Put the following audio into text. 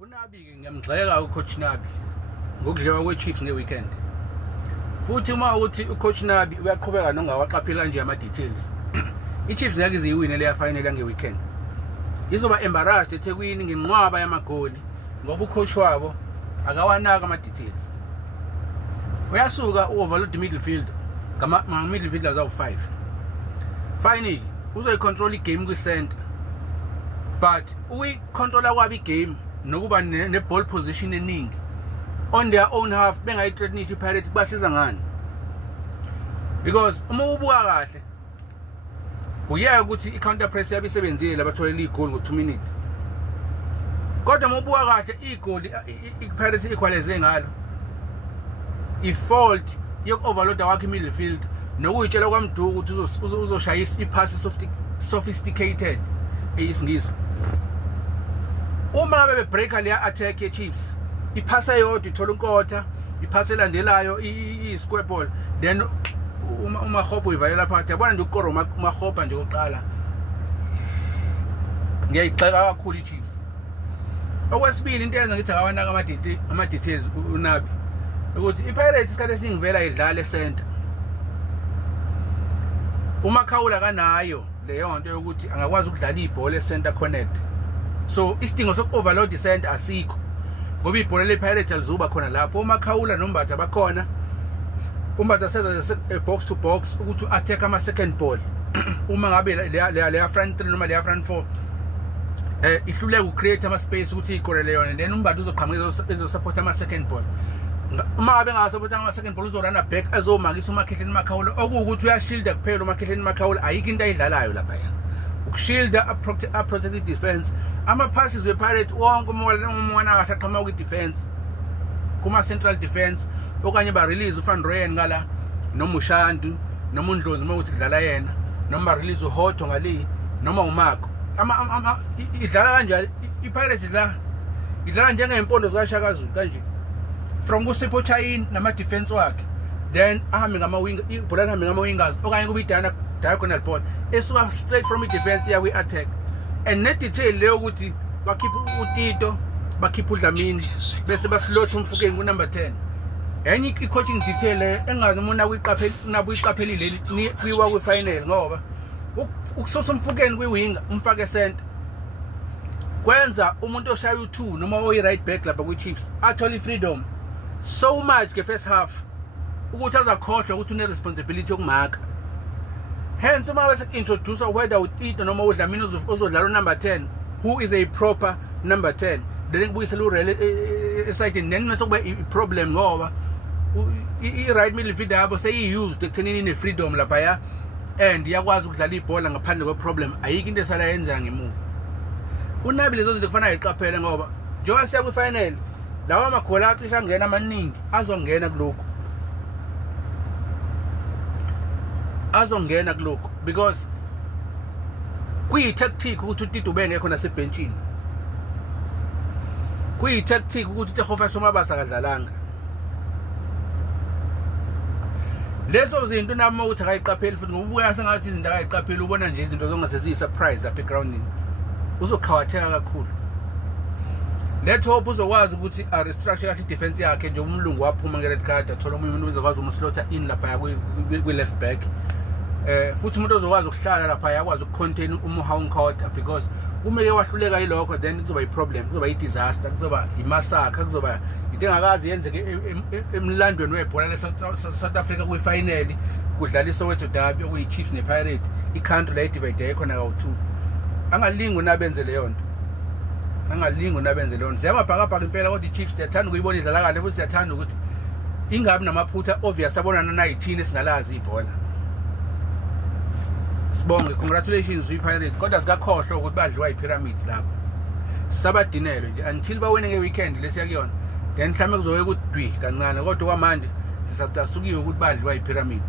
uNabi-ke ngiyamgxeka ucoach Nabi ngokudliwa kwe-Chiefs nge-weekend. Futhi uma uthi ucoach Nabi uyaqhubeka nongawaqapheli kanje ama-details. I-Chiefs ngeke ize iwine leya final yange-weekend. Izoba embarrassed eThekwini ngenqwaba yamagoli ngoba ucoach wabo akawanaka ama-details. Uyasuka u-overload midfield ngama-midfielders awu-5. Fine uzoyicontrol igame kwi-center. But uyi-controla kwabi igame nokuba ne-ball position eningi on their own half bengayi-threatenisha i-Pirates kubasiza ngani? Because uma ubuka kahle uyeke ukuthi i-counter press yabe isebenzile labatholela igoli ngo-2 minutes. Kodwa uma ubuka kahle igoli i-Pirates equalize ngalo i-fault yoku-overloada wakhe i-midfield nokuyitshela kwaMduku ukuthi uzoshayisa iphasi sophisticated eyisingisi. Uma ngabe bebreaka leya attack ye-Chiefs iphasa yodwa ithola unkotha iphasa elandelayo i-square ball then uma hope uyivalela phakathi yabona nje ukoro uma hope nje oqala ngiyayixeka kakhulu i-Chiefs. Okwesibili into eyenza ngithi akawanaka ama-details uNabi ukuthi i-Pirates isikhathi esingivela idlala e-center uMakhawula kanayo leyo nto yokuthi angakwazi ukudlala ibhola e-center connect. So isidingo soku-overload i-center asikho ngoba ibhola le-Pirates alizuba khona lapho uMakhawula noMbatha bakhona. uMbatha sebenza box to box ukuthi u-attack ama-second ball uma ngabe leya front 3 noma leya front 4 ihluleka ucreate ama-space ukuthi iyikorele yona then uMbatha uzoqhamuka ezosupport ama-second ball. Uma ngabe engasapotanga ama-second ball uzorana back ezomakisa uMakhehleni Makhawula okuwukuthi uyashilda kuphela uMakhehleni Makhawula ayikho into ayidlalayo laphaya ukushilda a-protected defense. Ama-passes we-Pirates wonke umwana kahle aqhamuka kwi-defense kuma-central defense okanye ba-release uFan Rooyen ngala noma uShantu noma uNdlozi uma ukuthi kudlala yena noma ba-release uHotho ngale noma uMakho idlala kanjalo i-Pirates idlala njengeyimpondo zikaShaka Zulu kanje from kuSipho Chayini nama-defense wakhe then ahambe ngama-wing ibhola lihambe ngama-wingers okanye kube diagonal ball esuka straight from i-defense iya kwi-attack. And ne-detail leyo ukuthi bakhipha uTito bakhipha uDlamini bese basilotha uMfukeni ku-number 10 enye i-coaching detail engazi uma uyiqaphelile kwiwa kwi-final ngoba ukusosa uMfukeni kwi-winger umfake e-center kwenza umuntu oshaya u2 noma oyi-right back lapha kwi-Chiefs athole i-freedom so much nge-first half ukuthi azakhohlwa ukuthi une-responsibility yokumaka. Hence uma bese introduce whether uTito noma uDlamini uzodlala u-number 10 who is a proper number 10 then kubuyisela uRele esayidini then mase kuba i-problem ngoba i-right midfielder yabo seyi-used ekuthenini ine-freedom laphaya and iyakwazi ukudlala ibhola ngaphandle kwe-problem ayikho into esala yenza ngemuva. uNabi lezo zinto kufanele ayiqaphele ngoba njengoba siya kwi-final lawa magoli acisha angena amaningi azongena kulokhu because kuyi-tactic ukuthi uTito ubengekho nasebhenchini kuyi-tactic ukuthi uTehofa Mabasa akadlalanga. Lezo zinto nami ukuthi akayiqapheli futhi ngoba ubuya sengathi izinto akayiqapheli ubona nje izinto zongase ziyi-surprise lapha egroundini uzokhawateka kakhulu. Let hope uzokwazi ukuthi a-restructure kahle i-defense yakhe nje umlungu waphuma nge-red card athola omunye umuntu uzokwazi umslotha in laphaya kwi-left back. Futhi umuntu ozokwazi ukuhlala lapha yakwazi ukucontain uMuhankota because umeke wahluleka yilokho then kuzoba i-problem kuzoba i-disaster kuzoba i-massacre kuzoba into engakazi yenzeke emlandweni webhola le-South Africa kwi-final kudlala iSoweto derby okuyi-Chiefs ne-Pirates i-country la idivide khona kawu-2. Angalingi unabenze leyo nto ziyamabhakabhaka impela kodwa i-Chiefs siyathanda ukuyibona idlala kahle futhi siyathanda ukuthi ingabi namaphutha obvious abonana na-18 esingalazi ibhola. Sibonge, congratulations kwi-Pirates kodwa sikakhohlwa ukuthi badliwa i-Pyramid lapho sabadinelwe nje until bawine nge-weekend lesiya kuyona then mhlawumbe kuzoke kudwi kancane kodwa kwamanje sisasukiwe ukuthi badliwa i-Pyramid.